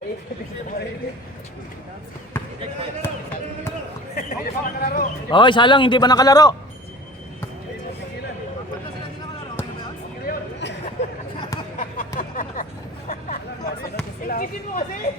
Oh, isa lang, hindi pa nakalaro. Ikitin mo kasi.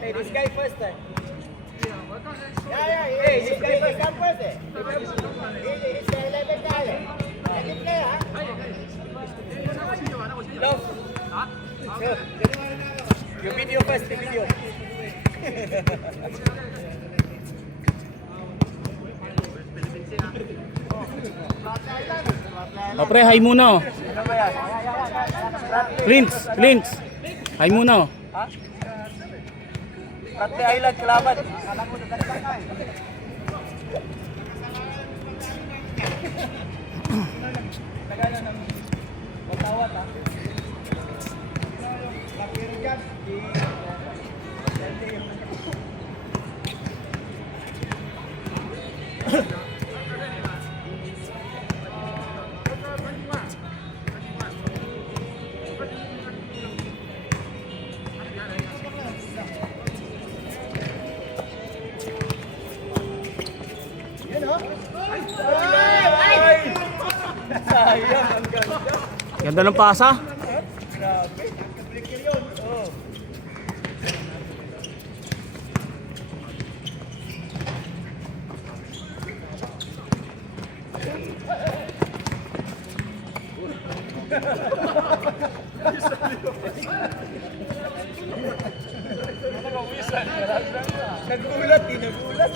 Hey, this guy first eh. Yeah, hey, this guy first, come first eh. He's the 11 guy eh. Second player ha. Hello. Yung video first, yung video. Oh, pre, hi muna oh. Clint. Hi muna oh. Ha? Prate Island, kalaban. Tagalan ng watawat ha. Sayang, ang ganda. Ganda ng pasa. Grabe. Nag-breaker yun. Oh. Nagulat, nagulat.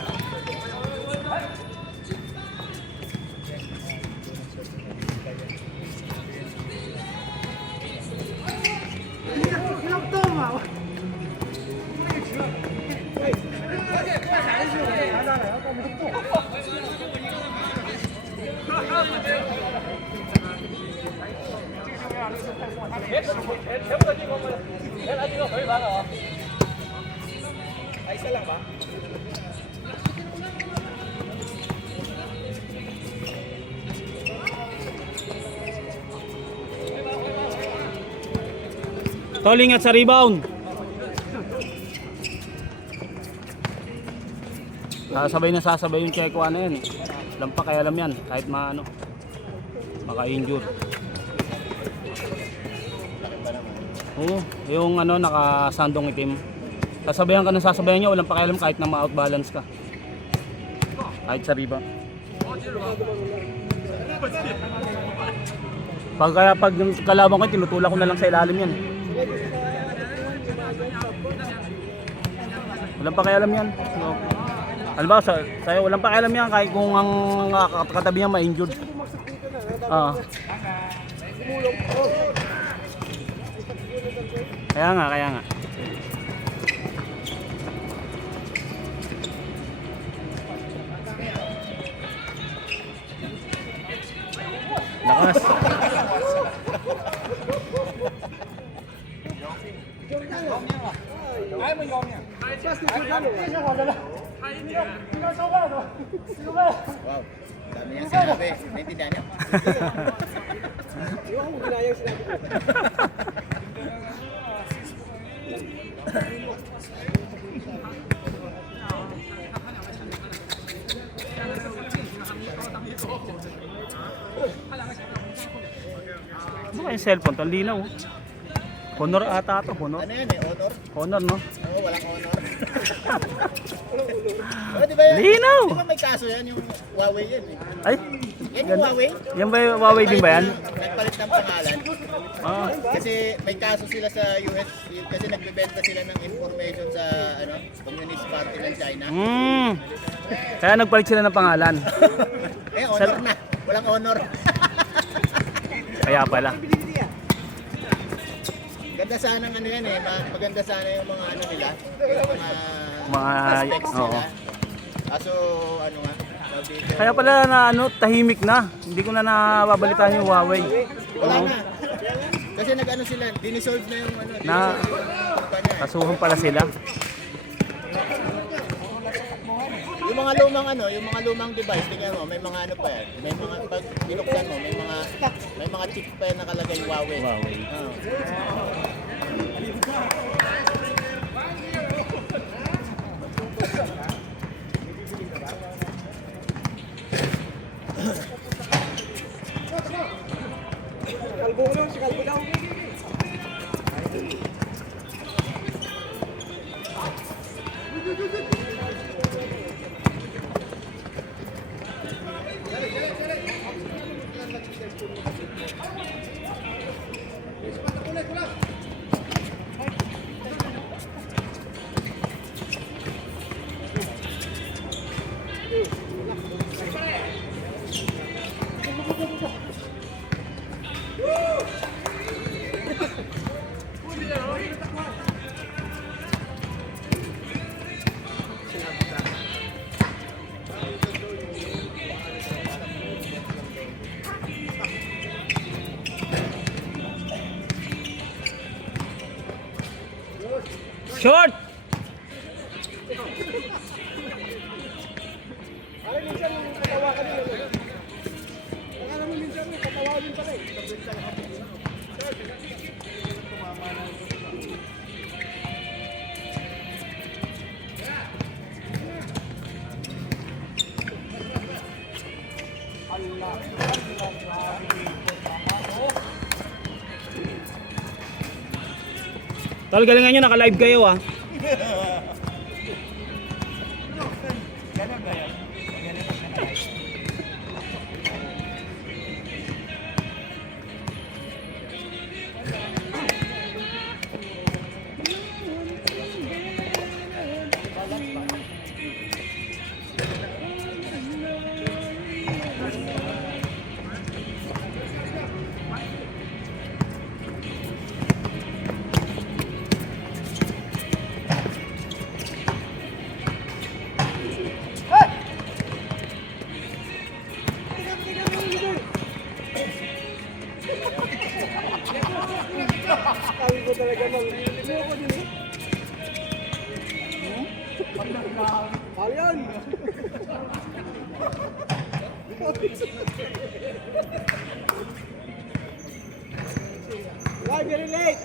Ay, isa lang ba? Tol, ingat sa rebound. Sasabay yung Chekwa na yan. Lampak kaya alam yan, kahit maka-injure. Oo, yung nakasandong itim. Sasabayan ka ng sasabayan niya, walang pakialam kahit na ma-outbalance ka. Kahit sa rebound. Pag kalaban ko, tinutulak ko na lang sa ilalim yan. Walang pakialam yan. So, alam ba, sa'yo walang pakialam yan kahit kung ang katabi niya ma-injured. Kaya nga. Lakas. Wow, dami niyang sinabi. Naintindihan niyo? Yung ako ginayang sinabi ko. Ano kaya yung cellphone? Ang linaw. Honor ata ito, Honor. Ano yan eh, honor? Honor, no? Oo, walang honor. Oh, di ba yan? Linaw! Di ba may kaso yan, yung Huawei yan eh? Ay, Yan yung Huawei? yan ba yung Huawei din ba yan? Nagpalit ng pangalan. Ah, Kasi may kaso sila sa US kasi nagbebenta sila ng information sa Communist Party ng China. Kaya nagpalit sila ng pangalan. Eh, honor na. Walang honor. Kaya pala. Ganda sana ng yan eh. Maganda sana yung mga nila. Yung Mga, specs oo. nila. Kaso nga. Kaya pala tahimik na. Hindi ko na nababalitaan yung Huawei. Wala na. Kasi nag-ano sila, dinisolve na yung ano, Na- dinisolve yung kumpanya. Kasuhan pala sila. Yung mga lumang ano, yung mga lumang device, tingnan mo, may mga ano pa yan. May mga pag binuksan mo, may mga chip pa yan nakalagay Huawei. Huawei. Oo. Short! Tol, galingan nyo, naka-live kayo ah. Very late.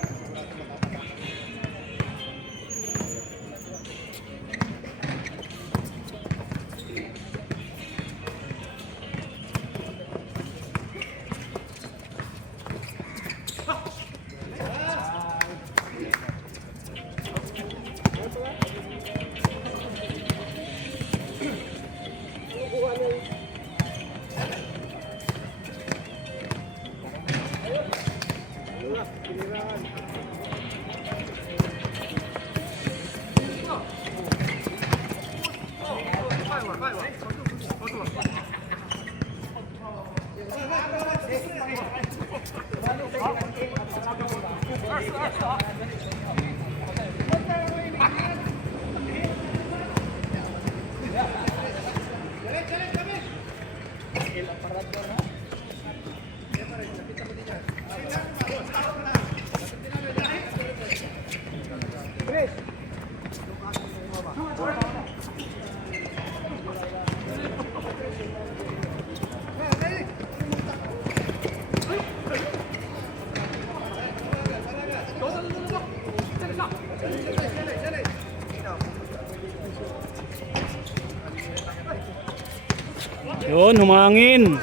Yun, humangin.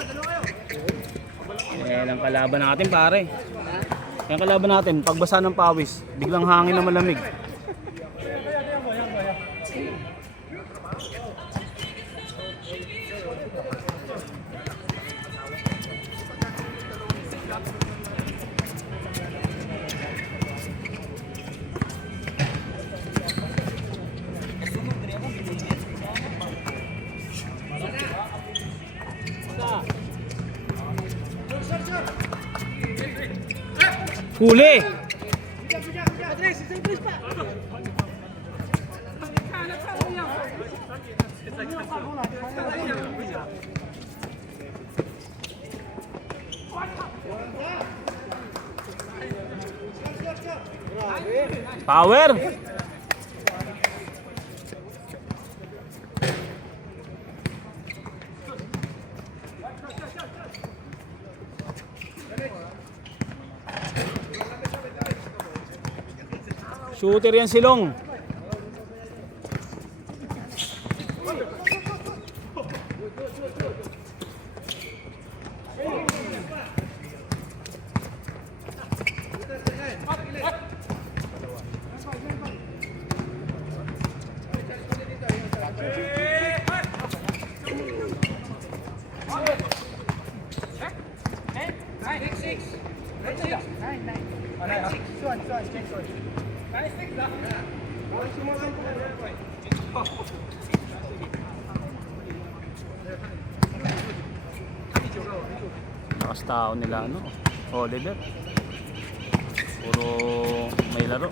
Yan ang kalaban natin pare. Yan kalaban natin, pagbasa ng pawis, biglang hangin na malamig. Huli! Power. Shooter yan si Long. Lakas tao nila ano, Oliver. Puro may laro.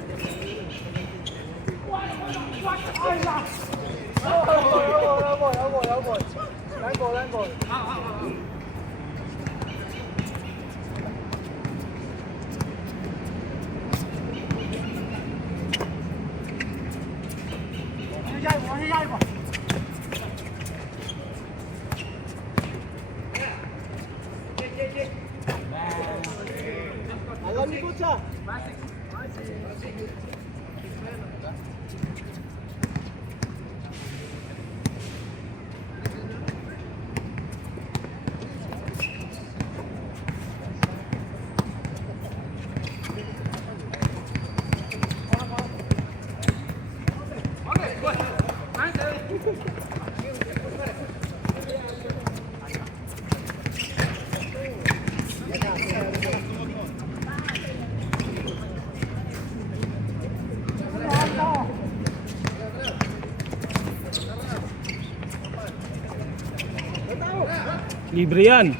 Libre yan.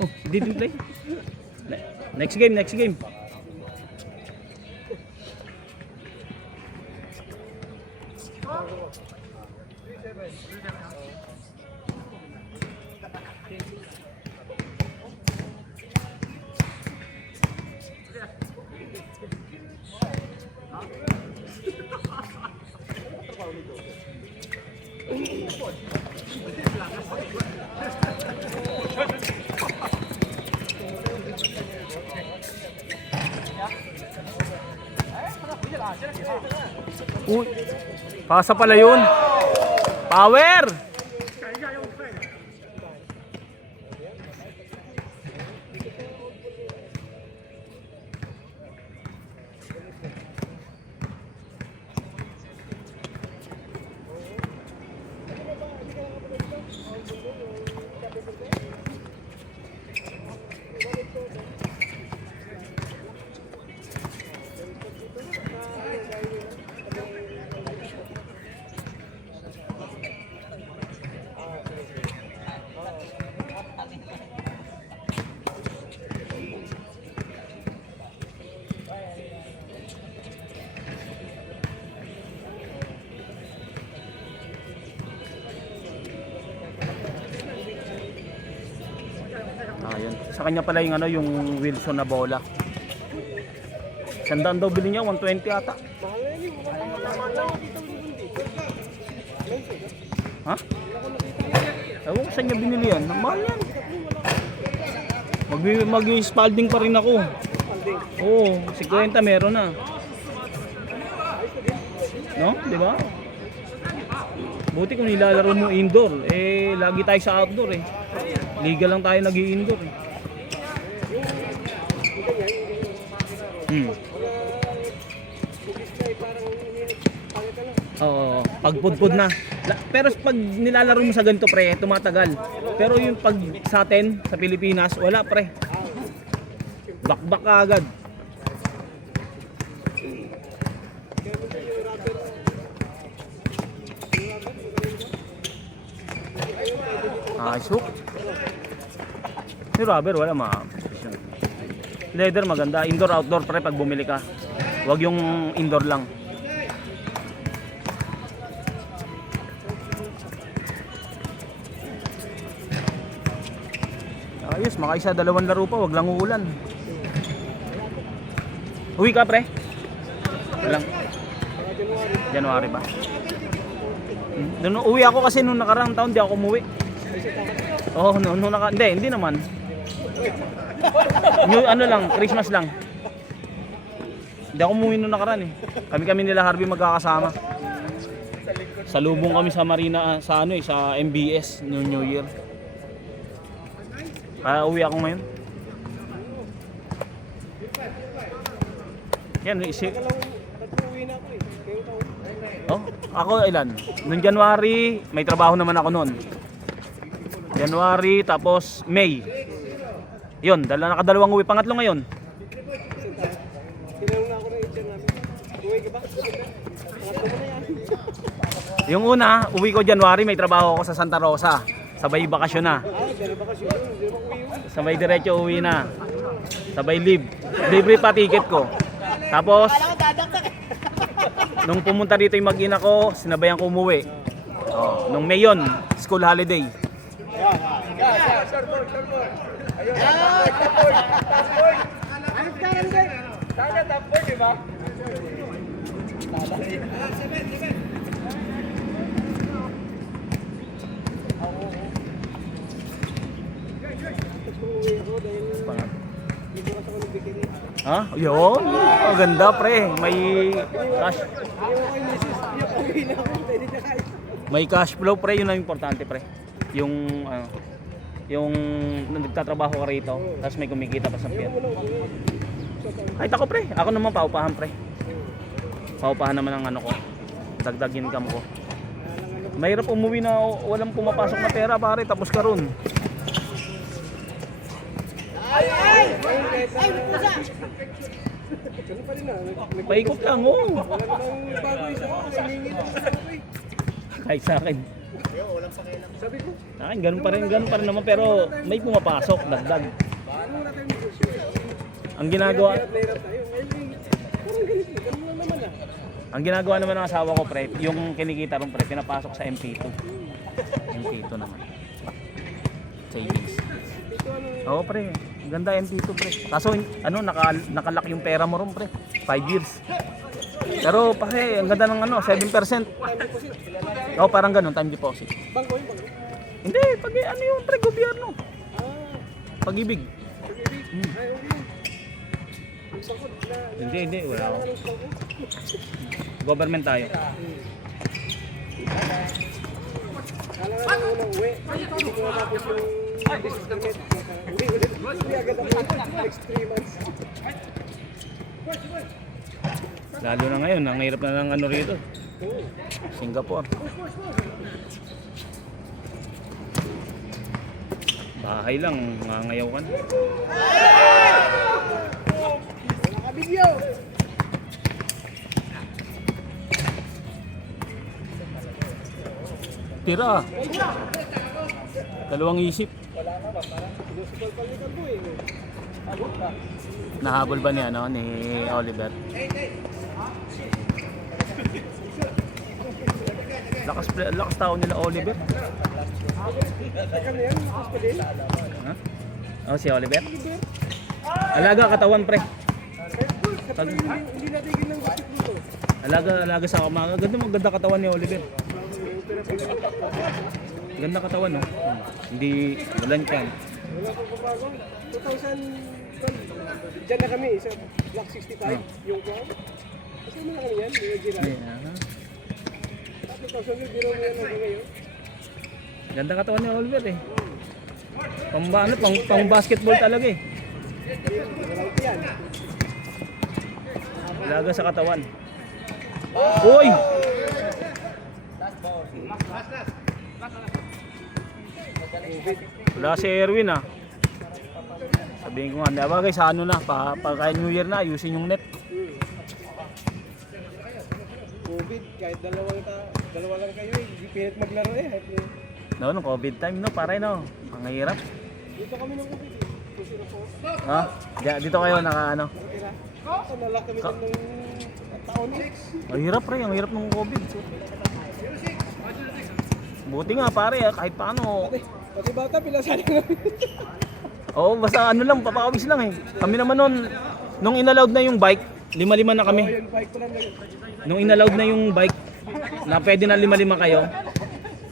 Oh, didn't play. Next game, next game. Uy, pasa pala yun. Power! Sa kanya pala yung ano, yung Wilson na bola. Sandaan daw bili niya, 120 ata. Ha? Ewan ko saan niya binili yan. Mahal yan. Mag-spalding pa rin ako. Oo, 50 meron na. No? Di ba? Buti kung nilalaro mo indoor. Eh, lagi tayo sa outdoor eh. Legal lang tayo nag-i-indoor eh. Oo, pagpudpud na. Pero pag nilalaro mo sa ganito pre, tumatagal. Pero yung pag sa atin, sa Pilipinas, wala pre. Bakbak ka agad. Ice hook. Yung rubber, wala leather maganda. Indoor, outdoor pre pag bumili ka. Huwag yung indoor lang. Ayos, makaisa dalawang laro pa, wag lang uulan. Uwi ka pre? Walang January ba? Uwi ako kasi nung nakaraang taon di ako umuwi. Oh, hindi naman. Ano lang, Christmas lang. Hindi ako umuwi nung nakaraan eh. Kami nila Harvey magkakasama. Salubong kami sa Marina, sa MBS New Year. Kaya uwi ako ngayon. Yan, oh, ako ilan? Noong January, may trabaho naman ako noon. January, tapos May. Yun, nakadalawang uwi. Pangatlo ngayon. Yung una, uwi ko January, may trabaho ako sa Santa Rosa. Sabay bakasyon na. Sabay diretso uwi na. Sabay leave. Libre pa ticket ko. Tapos, nung pumunta dito yung mag-ina ko, sinabayan ko umuwi. Oh, nung May yun, school holiday. Ha? Yun. Oh, ganda pre. May cash. May cash flow pre, yun ang importante pre. Yung nagtatrabaho ka rito, tapos may kumikita pa sa pier. Kahit ako pre, ako naman paupahan pre. Paupahan naman ang ko. Dagdag income ko. Mahirap umuwi na walang pumapasok na pera pare, tapos ka ron. Paikot lang oh. Kahit sa akin. Sa akin ganun pa rin naman pero may pumapasok dagdag. Ang ginagawa naman ng asawa ko pre, yung kinikita ron pre, pinapasok sa MP2. MP2 naman. Savings. Oo pre, ganda MP2 pre. Kaso nakalak yung pera mo ron pre. 5 years. Pero pare, ang ganda ng 7%. Oo, parang ganun, time deposit. Bangko yun, bangko? Hindi, pag yung pre, gobyerno. Pag-ibig. Hindi, wala ako. Government tayo. Kala nga nang unang uwi, hindi ko natapos yung estimate. Uwi agad ako next 3 months. Lalo na ngayon, ang hirap na ng rito. Singapore. Bahay lang, mangangayaw ka na. Nakabidyo! Tira. Dalawang isip. Nahabol ba ni Oliver? Lakas tao nila Oliver. Teka na yan, lakas pa din. Ha? Oh, si Oliver. Alaga katawan, pre. Katulad hindi natigil ng basketball to. Alaga sa mga maganda katawan ni Oliver. Ganda katawan, no? Hindi walang kan. Wala pang bago. 2012. Diyan na kami sa Block 65. Yung kwan. Kasi mo na kami yan. Yung Giral. 2000 biro mo yan ngayon. Ganda katawan ni Oliver eh. Pang basketball talaga eh. Wala yan. Alaga sa katawan. Uy! Wala si Erwin ah. Sabihin ko nga, bagay sa ano na, kaya New Year na, ayusin yung net. COVID, kahit dalawa lang kayo eh. Hindi pilit maglaro eh. No, nung COVID time no, pare no. Ang hirap. Dito kami ng COVID eh. 204. Ha? Dito kayo naka ano. Tira. Ito nalak kami ng taon eh. Ang hirap pre, ang hirap ng COVID. Buti nga pare, kahit paano. Pati bata, pinasali namin. Oo, basta ano lang, papakawis lang eh. Kami naman noon, nung inallowed na yung bike, 5-5 na kami. Yung bike ko lang ngayon. Nung inallowed na yung bike, na pwede na 5-5 kayo,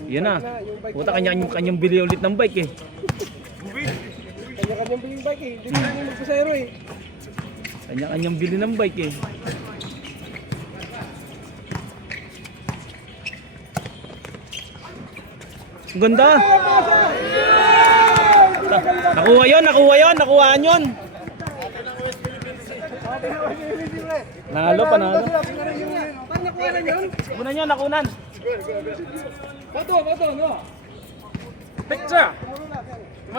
yun na. Puta, kanyang bili ulit ng bike eh. Kanya-kanyang biling bike eh. Hindi namin magpasayro eh. Kanya-kanyang bili ng bike eh. Ang ganda! Nakuha yun! Nakuhaan yun! Nalo, panalo. Paano nakuha na yun? Nakunan yun, nakunan. Bato, no? Picture!